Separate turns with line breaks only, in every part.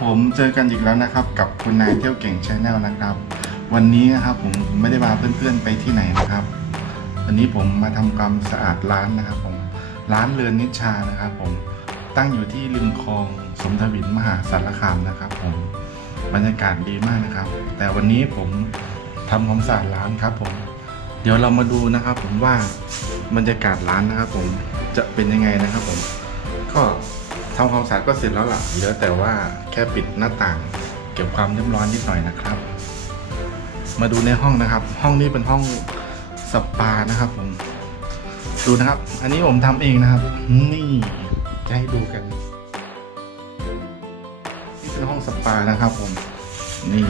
ผมเจอกันอีกแล้วนะครับกับคุณนายเที่ยวเก่งชาแนลนะครับ วันนี้นะครับผมไม่ได้พาเพื่อนๆไปที่ไหนนะครับ วันนี้ผมมาทำความสะอาดร้านนะครับ ผมร้านเรือนนิชานะครับ ผมตั้งอยู่ที่ริมคลองสมทวินมหาสารคามนะครับ ผมบรรยากาศดีมากนะครับ แต่วันนี้ผมทำความสะอาดร้านครับ ผม เดี๋ยวเรามาดูนะครับ ผมว่าบรรยากาศร้านนะครับ ผมจะเป็นยังไงนะครับ ผมก็ ทำความสะอาดก็เสร็จแล้วล่ะเหลือแต่ว่าแค่ปิดหน้าต่าง เก็บความเรียบร้อยนิดหน่อยนะครับ มาดูในห้องนะครับ ห้องนี้เป็นห้องสปานะครับผมดูนะครับ อันนี้ผมทำเองนะครับ นี่จะให้ดูกันนี่เป็นห้องสปานะครับผมนี่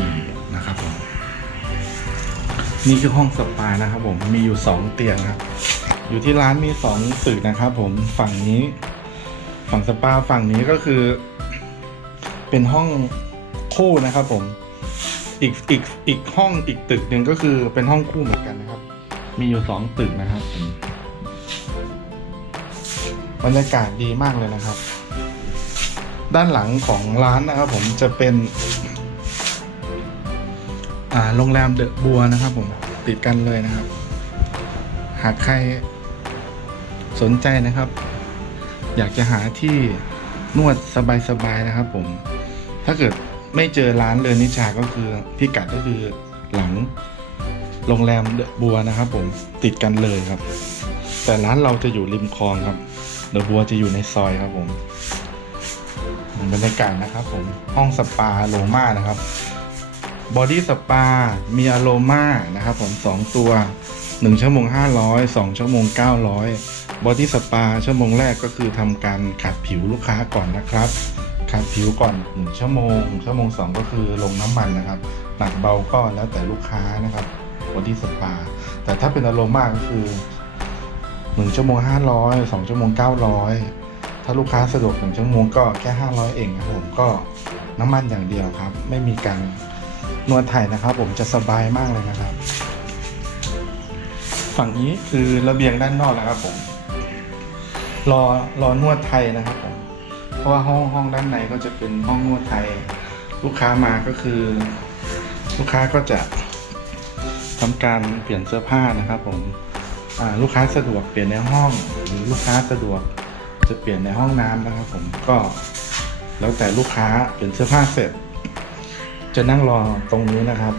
นะครับผมนี่คือห้องสปานะครับ ผมมีอยู่สองเตียงครับ อยู่ที่ร้านมีสองตึกนะครับ ผมฝั่งนี้ ฝั่งสปาฝั่งนี้ก็คือ เป็นห้องคู่นะครับผม อีกอีกอีกห้องอีกตึกหนึ่งก็คือเป็นห้องคู่เหมือนกันนะครับ มีอยู่สองตึกนะครับบรรยากาศดีมากเลยนะครับ ด้านหลังของร้านนะครับ ผมจะเป็นโรงแรมเดอะบัวนะครับ ผมติดกันเลยนะครับ หากใครสนใจนะครับ อยากจะหาที่นวดสบายๆนะครับผม ถ้าเกิดไม่เจอร้านเรือนนิชาก็คือพิกัดก็คือหลังโรงแรมเดอะบัวนะครับ ผมติดกันเลยครับ แต่ร้านเราจะอยู่ริมคลองครับเดอะบัวจะอยู่ในซอยครับผมบรรยากาศนะครับผมห้องสปาโลมานะครับบอดี้สปา มีอโรมานะครับผม 2 ตัว 1 ชั่วโมง 500 2 ชั่วโมง 900 บอดี้สปาชั่วโมงแรกก็คือทำการขัดผิวลูกค้าก่อนนะครับ ขัดผิวก่อน 1 ชั่วโมง ชั่วโมง 2 ก็คือลงน้ำมันนะครับ หนักเบาก็แล้วแต่ลูกค้านะครับบอดี้สปา แต่ถ้าเป็นอโรมาก็คือ 1 ชั่วโมง 500 2 ชั่วโมง 900 ถ้าลูกค้าสะดวก1ชั่วโมงก็แค่ 500 เองครับผมก็น้ำมันอย่างเดียวครับ ไม่มีการนวดไทยนะครับ ผมจะสบายมากเลยนะครับ ฝั่งนี้คือระเบียงด้านนอกนะครับผม รอรอนวดไทยนะครับผมเพราะว่าห้องห้องด้านในก็จะเป็นห้องนวดไทย ลูกค้ามาก็คือ ลูกค้าก็จะทำการเปลี่ยนเสื้อผ้านะครับ ผมลูกค้าสะดวกเปลี่ยนในห้องหรือลูกค้าสะดวกจะเปลี่ยนในห้องน้ำนะครับ ผมก็แล้วแต่ลูกค้าเปลี่ยนเสื้อผ้าเสร็จ จะนั่งรอตรงนี้นะครับ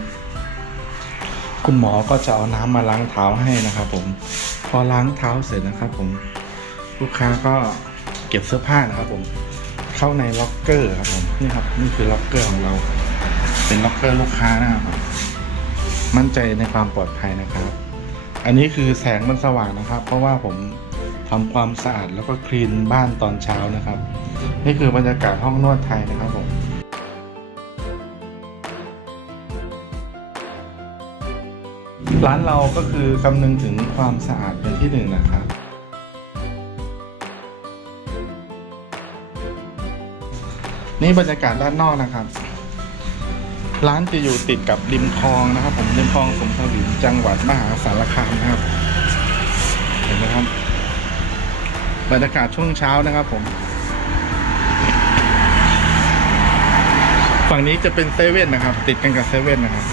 คุณหมอก็จะเอาน้ำมาล้างเท้าให้นะครับ ผมพอล้างเท้าเสร็จนะครับ ผม ลูกค้าก็เก็บเสื้อผ้านะครับ ผมเข้าในล็อกเกอร์ครับผมนี่ครับนี่คือล็อกเกอร์ของเรา เป็นล็อกเกอร์ลูกค้านะครับ มั่นใจในความปลอดภัยนะครับ อันนี้คือแสงมันสว่างนะครับ เพราะว่าผมทำความสะอาดแล้วก็คลีนบ้านตอนเช้านะครับ นี่คือบรรยากาศห้องนวดไทยนะครับผมร้านเราก็คือคำนึงถึงความสะอาดเป็นที่หนึ่งนะครับ นี่บรรยากาศด้านนอกนะครับ ร้านจะอยู่ติดกับริมคลองนะครับ ผมริมคลองสมทวีจังหวัดมหาสารคามนะครับ เห็นไหมครับ บรรยากาศช่วงเช้านะครับ ผม ฝั่งนี้จะเป็นเซเว่นนะครับ ติดกันกับเซเว่นนะครับ